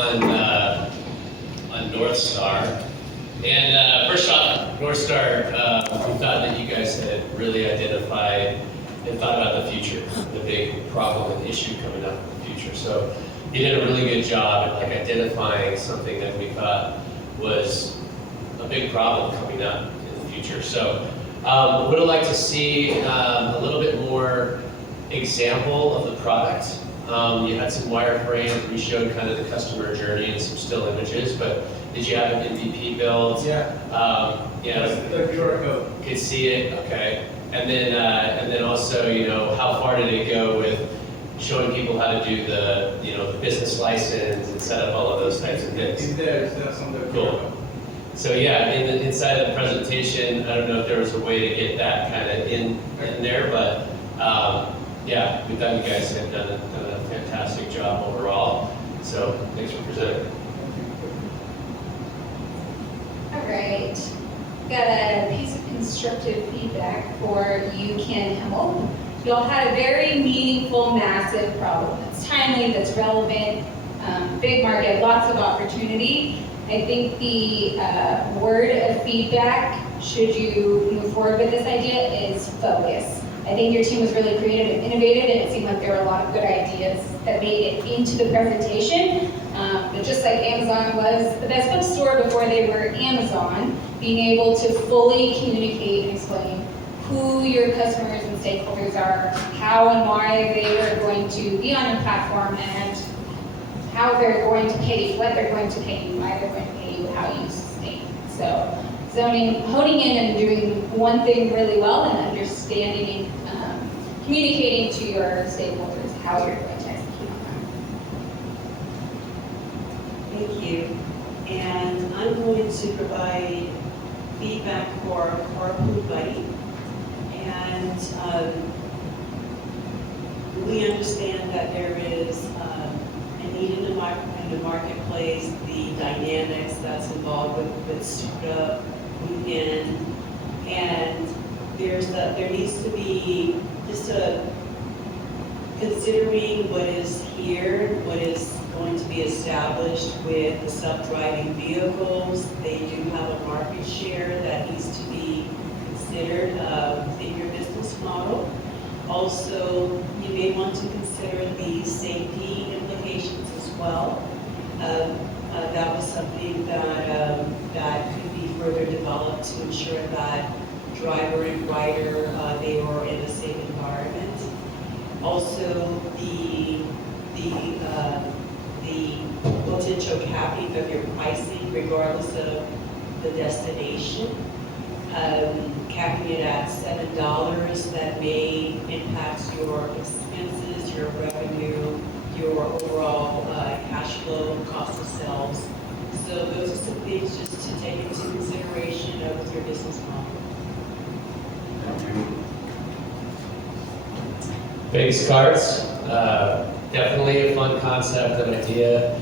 on North Star. And first off, North Star, we thought that you guys had really identified and thought about the future, the big problem and issue coming up in the future. So you did a really good job at like identifying something that we thought was a big problem coming up in the future. So would have liked to see a little bit more example of the product. You had some wireframes, we showed kind of the customer journey and some still images, but did you have an MVP build? Yeah. Yeah. The QR code. Could see it, okay. And then also, you know, how far did it go with showing people how to do the, you know, the business license and set up all of those types of things? It's there on the QR Cool. code. So yeah, inside of the presentation, I don't know if there was a way to get that kind of in there, but yeah, we thought you guys had done a fantastic job overall. So thanks for presenting. All right, got a piece of constructive feedback for You Can Help. Y'all had a very meaningful, massive problem that's timely, that's relevant, big market, lots of opportunity. I think the word of feedback, should you move forward with this idea, is focus. I think your team was really creative and innovative, and it seemed like there were a lot of good ideas that made it into the presentation. But just like Amazon was the best bookstore before they were Amazon, being able to fully communicate and explain who your customers and stakeholders are, how and why they are going to be on your platform, and how they're going to pay you, what they're going to pay you, why they're going to pay you, how you sustain. So honing in and doing one thing really well and understanding, communicating to your stakeholders how you're going to execute on that. Thank you. And I'm going to provide feedback for Carpool Buddy. And we understand that there is a need in the marketplace, the dynamics that's involved with startup weekend, and there needs to be just considering what is here, what is going to be established with the self-driving vehicles. They do have a market share that needs to be considered within your business model. Also, you may want to consider the safety implications as well. That was something that could be further developed to ensure that driver and rider, they were in a safe environment. Also, the potential capping of your pricing regardless of the destination. Capping it at $7 that may impact your expenses, your revenue, your overall cash flow, cost of sales. So those are some things just to take into consideration with your business model. Vegas cards, definitely a fun concept and idea.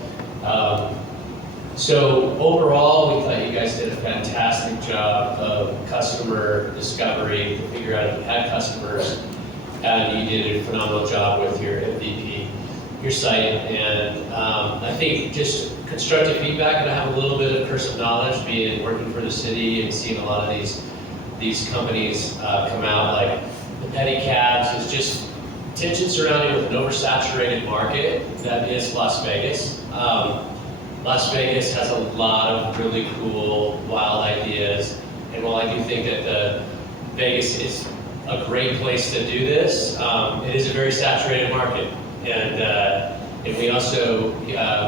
So overall, we thought you guys did a fantastic job of customer discovery to figure out if you had customers, and you did a phenomenal job with your MVP, your site, and I think just constructive feedback, and I have a little bit of cursive knowledge, being working for the city and seeing a lot of these companies come out, like the petty cabs is just tension surrounding with an oversaturated market that is Las Vegas. Las Vegas has a lot of really cool, wild ideas, and while I do think that Vegas is a great place to do this, it is a very saturated market, and we also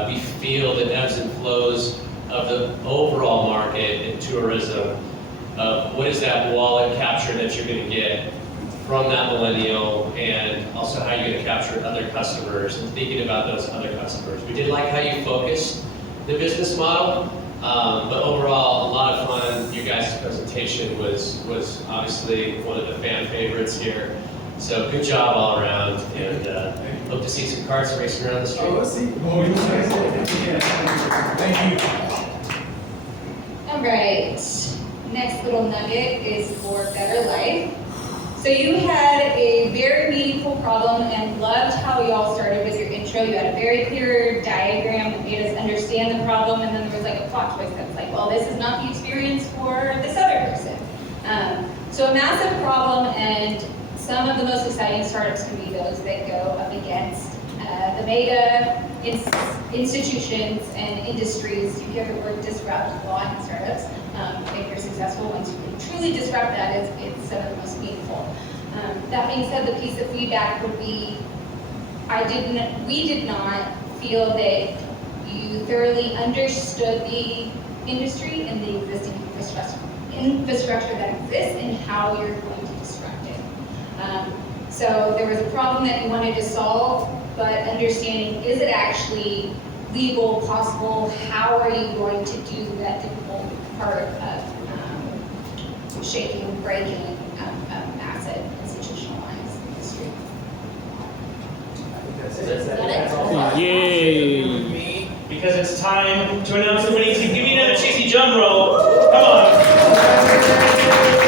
we feel the ebbs and flows of the overall market in tourism. What is that wallet capture that you're going to get from that millennial, and also how you're going to capture other customers and thinking about those other customers. We did like how you focused the business model, but overall a lot of fun. Your guys' presentation was obviously one of the fan favorites here. So good job all around, and hope to see some cars racing around the street. Oh, let's see. Thank you. All right, next little nugget is for Better Life. So you had a very meaningful problem and loved how y'all started with your intro intro, you had a very clear diagram that made us understand the problem, and then there was like a plot twist that's like, well, this is not the experience for this other person. So a massive problem, and some of the most exciting startups can be those that go up against the mega institutions and industries. You hear the word disrupt a lot in startups. If you're successful, once you can truly disrupt that, it's some of the most meaningful. That being said, the piece of feedback would be, we did not feel that you thoroughly understood the industry and the existing infrastructure that exists and how you're going to disrupt it. So there was a problem that you wanted to solve, but understanding, is it actually legal, possible? How are you going to do that difficult part of shaking, breaking massive institutionalized industry? Yay! Because it's time to announce the winning team. Give me another cheesy drum roll. Come on.